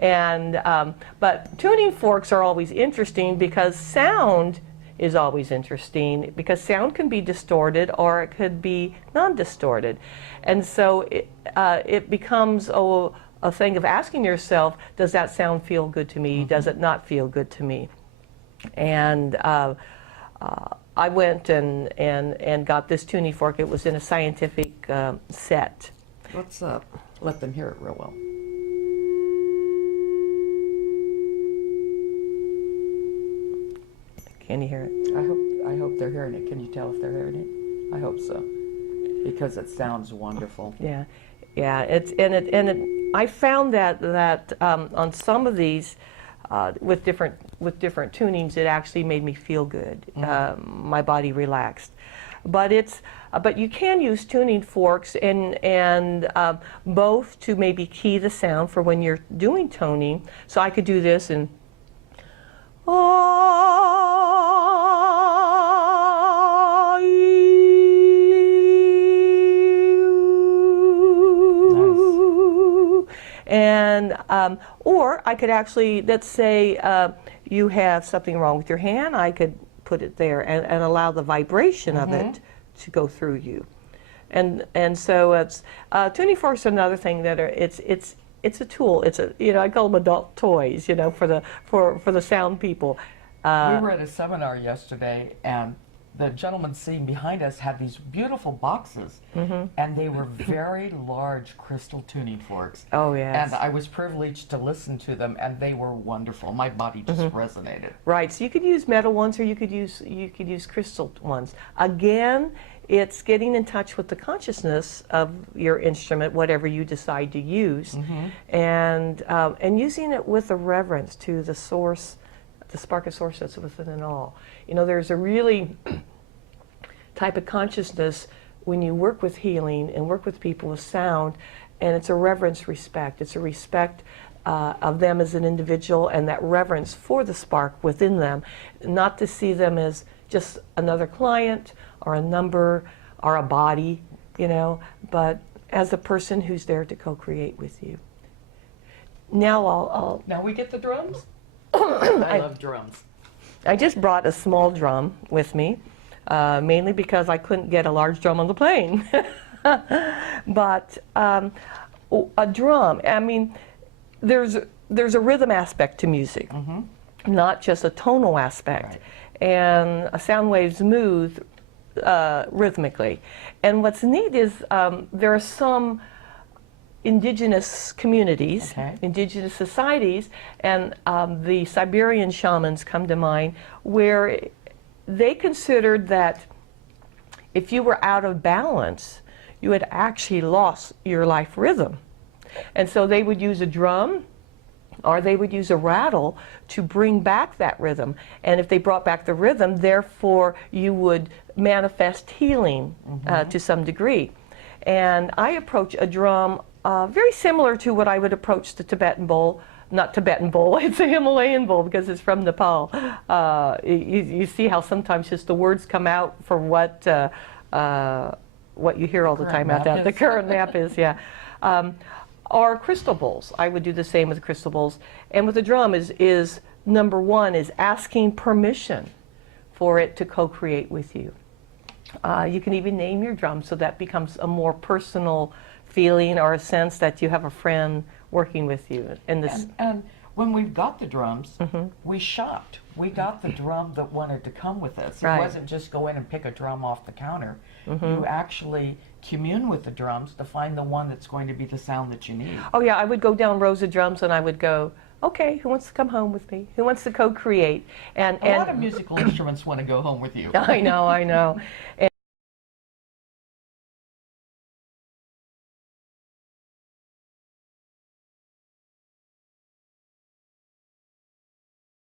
And but tuning forks are always interesting because sound is always interesting, because sound can be distorted or it could be non-distorted. And so it becomes a thing of asking yourself, does that sound feel good to me? Does it not feel good to me? And I went and got this tuning fork. It was in a scientific set. Let's let them hear it real well. Can you hear it? I hope they're hearing it. Can you tell if they're hearing it? I hope so, because it sounds wonderful. Yeah, yeah. I found that on some of these with different tunings, it actually made me feel good. My body relaxed. But you can use tuning forks and both to maybe key the sound for when you're doing toning. So I could do this and and or I could actually, let's say you have something wrong with your hand, I could put it there and allow the vibration of it to go through you. And so it's tuning forks are another thing that it's a tool. It's I call them adult toys, for the sound people. We were at a seminar yesterday, and the gentleman sitting behind us had these beautiful boxes, and they were very large crystal tuning forks. Oh, yes. And I was privileged to listen to them, and they were wonderful. My body just resonated. Right. So you could use metal ones, or you could use crystal ones. Again, it's getting in touch with the consciousness of your instrument, whatever you decide to use, and using it with a reverence to the source, the spark of source that's within it all. There's a really type of consciousness when you work with healing and work with people with sound, and it's a reverence respect. It's a respect of them as an individual, and that reverence for the spark within them, not to see them as just another client or a number or a body, but as a person who's there to co-create with you. Now Now we get the drums? I love drums. I just brought a small drum with me, mainly because I couldn't get a large drum on the plane. But a drum, I mean, there's a rhythm aspect to music, not just a tonal aspect. Right. And a sound waves move rhythmically. And what's neat is there are some indigenous communities, indigenous societies, and the Siberian shamans come to mind, where they considered that if you were out of balance, you had actually lost your life rhythm. And so they would use a drum or they would use a rattle to bring back that rhythm. And if they brought back the rhythm, therefore you would manifest healing to some degree. And I approach a drum very similar to what I would approach the Tibetan bowl. Not Tibetan bowl, it's a Himalayan bowl because it's from Nepal. You see how sometimes just the words come out for what you hear all the time out there. The current map is, yeah. Or crystal bowls. I would do the same with crystal bowls. And with the drum is number one is asking permission for it to co-create with you. You can even name your drum, so that becomes a more personal feeling or a sense that you have a friend working with you. And when we got the drums, we shopped. We got the drum that wanted to come with us. It wasn't just go in and pick a drum off the counter. You actually commune with the drums to find the one that's going to be the sound that you need. Oh yeah, I would go down rows of drums and I would go, okay, who wants to come home with me? Who wants to co-create? And a lot of musical instruments want to go home with you. I know.